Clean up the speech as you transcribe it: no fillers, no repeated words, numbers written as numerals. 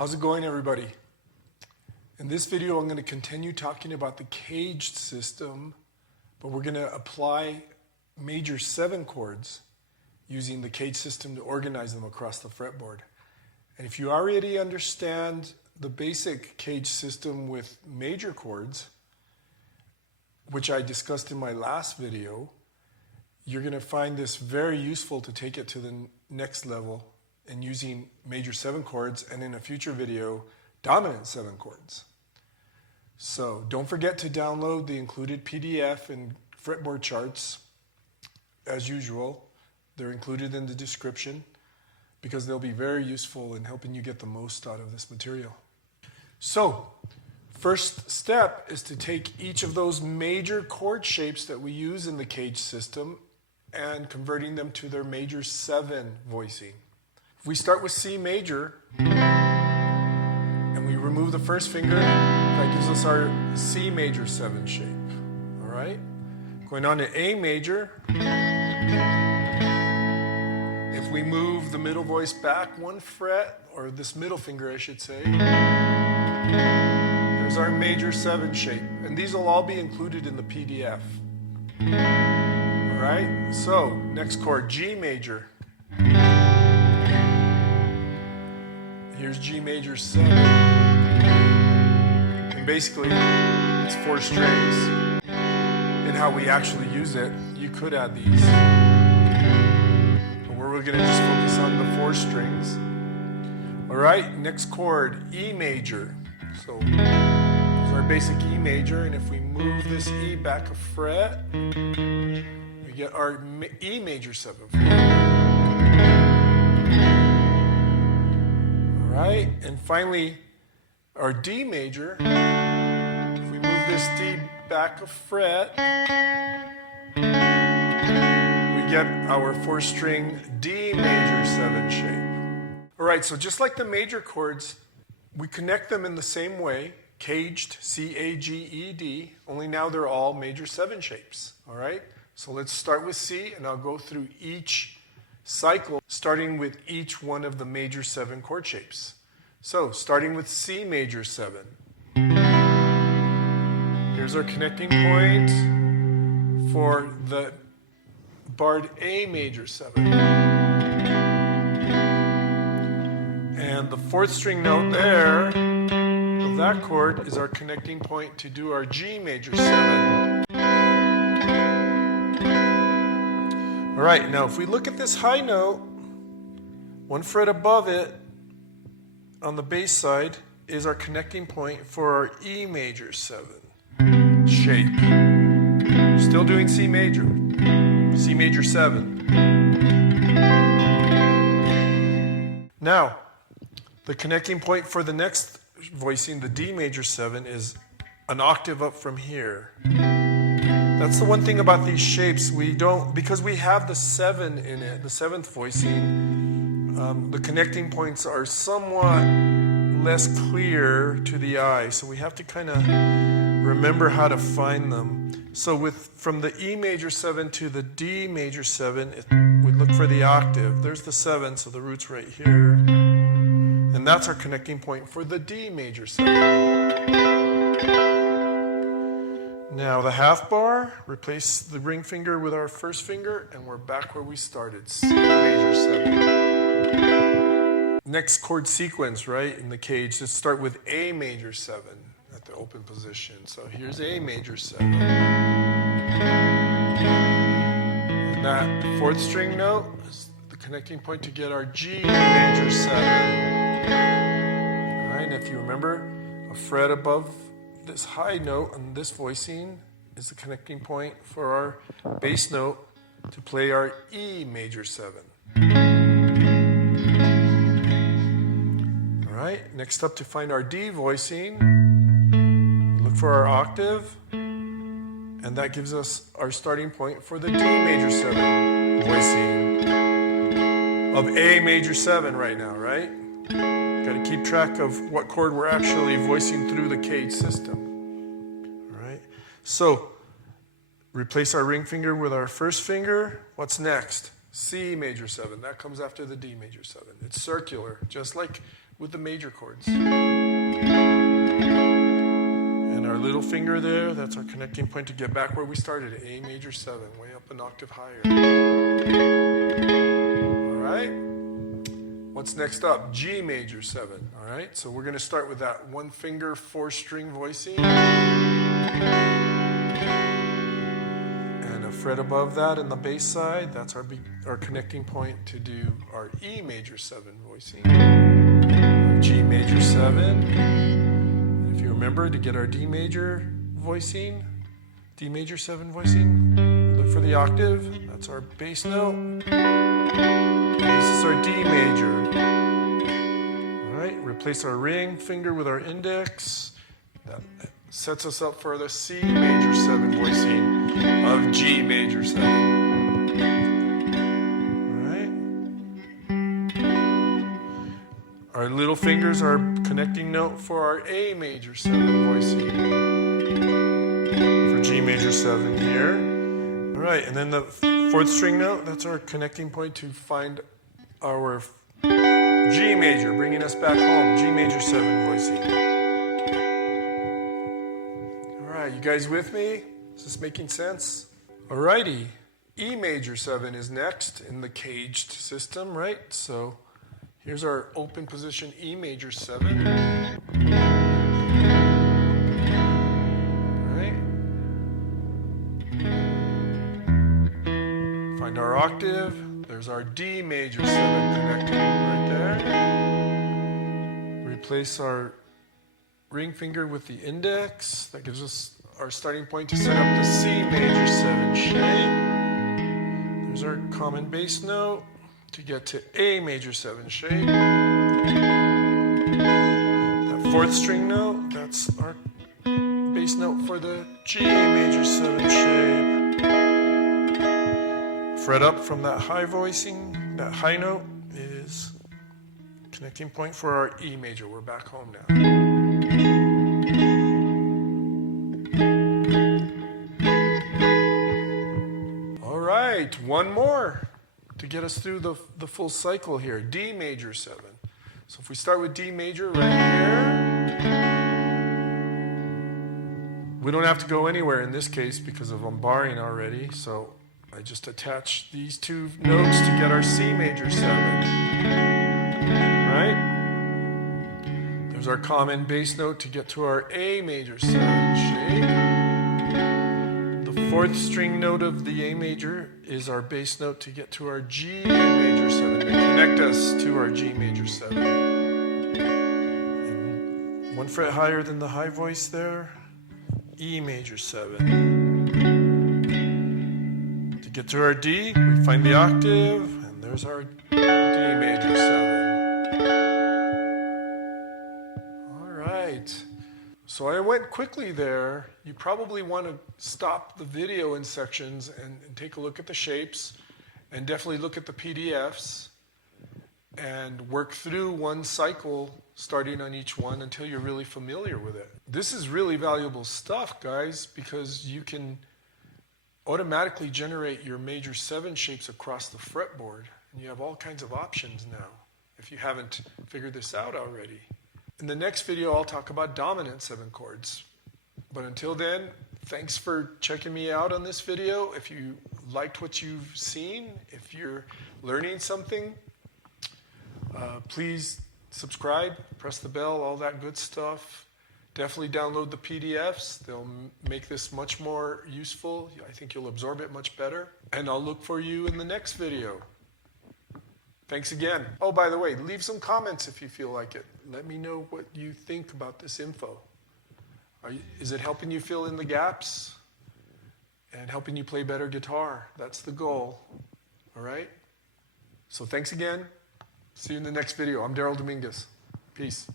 How's it going, everybody? In this video, I'm going to continue talking about the CAGED system, but we're going to apply major 7 chords using the CAGED system to organize them across the fretboard. And if you already understand the basic CAGED system with major chords, which I discussed in my last video, you're going to find this very useful to take it to the next level in using major 7 chords, and in a future video, dominant 7 chords. So don't forget to download the included PDF and fretboard charts. As usual, they're included in the description because they'll be very useful in helping you get the most out of this material. So, first step is to take each of those major chord shapes that we use in the CAGED system and converting them to their major 7 voicing. If we start with C major and we remove the first finger, that gives us our C major 7 shape. All right? Going on to A major, if we move the middle voice back 1 fret, or this middle finger I should say, there's our major 7 shape. And these will all be included in the PDF. All right? So, next chord, G major. Here's G major 7. And basically, it's 4 strings. And how we actually use it, you could add these. But we're going to just focus on the 4 strings. All right, next chord, E major. So, this is our basic E major. And if we move this E back a fret, we get our E major 7. Right? And finally, our D major, if we move this D back a fret, we get our 4-string D major 7 shape. All right, so just like the major chords, we connect them in the same way, CAGED, C-A-G-E-D, only now they're all major 7 shapes. All right? So let's start with C, and I'll go through each cycle, starting with each one of the major 7 chord shapes. So, starting with C major 7. Here's our connecting point for the barred A major 7. And the 4th string note there of that chord is our connecting point to do our G major 7. All right, now if we look at this high note, 1 fret above it on the bass side is our connecting point for our E major 7 shape. Still doing C major 7. Now, the connecting point for the next voicing, the D major 7, is an octave up from here. That's the one thing about these shapes, we don't, because we have the 7 in it, the 7th voicing, the connecting points are somewhat less clear to the eye, so we have to kind of remember how to find them. So from the E major 7 to the D major 7, we look for the octave. There's the 7, so the root's right here. And that's our connecting point for the D major 7. Now the half bar, replace the ring finger with our first finger, and we're back where we started, C major 7. Next chord sequence, right, in the CAGED, let's start with A major 7 at the open position. So here's A major 7. And that 4th string note is the connecting point to get our G major 7. All right, and if you remember, a fret above this high note on this voicing is the connecting point for our bass note to play our E major 7. All right, next up to find our D voicing, look for our octave, and that gives us our starting point for the D major 7 voicing of A major 7 right now, right? Got to keep track of what chord we're actually voicing through the CAGED system. All right. So, replace our ring finger with our first finger. What's next? C major 7. That comes after the D major 7. It's circular, just like with the major chords. And our little finger there, that's our connecting point to get back where we started, A major 7, way up an octave higher. All right? What's next up? G major 7, all right? So we're going to start with that one finger 4-string voicing. And a fret above that in the bass side, that's our connecting point to do our E major 7 voicing. Our G major 7. And if you remember, to get our D major voicing, D major 7 voicing, look for the octave, that's our bass note. This is our D major. All right, replace our ring finger with our index. That sets us up for the C major 7 voicing of G major 7. All right. Our little fingers are connecting note for our A major 7 voicing for G major 7 here. All right, and then the 4th string note, that's our connecting point to find our G major, bringing us back home, G major 7 voicing. All right, you guys with me? Is this making sense? All righty, E major 7 is next in the caged system, right? So here's our open position E major 7. All right. Find our octave. There's our D major 7 connecting right there. Replace our ring finger with the index. That gives us our starting point to set up the C major 7 shape. There's our common bass note to get to A major 7 shape. That 4th string note, that's our bass note for the G major 7 shape. Fret up from that high voicing, that high note is connecting point for our E major. We're back home now. All right, one more to get us through the full cycle here. D major 7. So if we start with D major right here, we don't have to go anywhere in this case because of I'm barring already. So I just attach these two notes to get our C major 7, right? There's our common bass note to get to our A major 7 shape. The 4th string note of the A major is our bass note to get to our G major 7, to connect us to our G major 7. And 1 fret higher than the high voice there, E major 7. To get to our D, we find the octave, and there's our D major 7. All right. So I went quickly there. You probably want to stop the video in sections and take a look at the shapes, and definitely look at the PDFs, and work through one cycle starting on each one until you're really familiar with it. This is really valuable stuff, guys, because you can automatically generate your major 7 shapes across the fretboard. And you have all kinds of options now, if you haven't figured this out already. In the next video, I'll talk about dominant 7 chords. But until then, thanks for checking me out on this video. If you liked what you've seen, if you're learning something, please subscribe, press the bell, all that good stuff. Definitely download the PDFs. They'll make this much more useful. I think you'll absorb it much better. And I'll look for you in the next video. Thanks again. Oh, by the way, leave some comments if you feel like it. Let me know what you think about this info. Is it helping you fill in the gaps and helping you play better guitar? That's the goal. All right? So thanks again. See you in the next video. I'm Daryl Dominguez. Peace.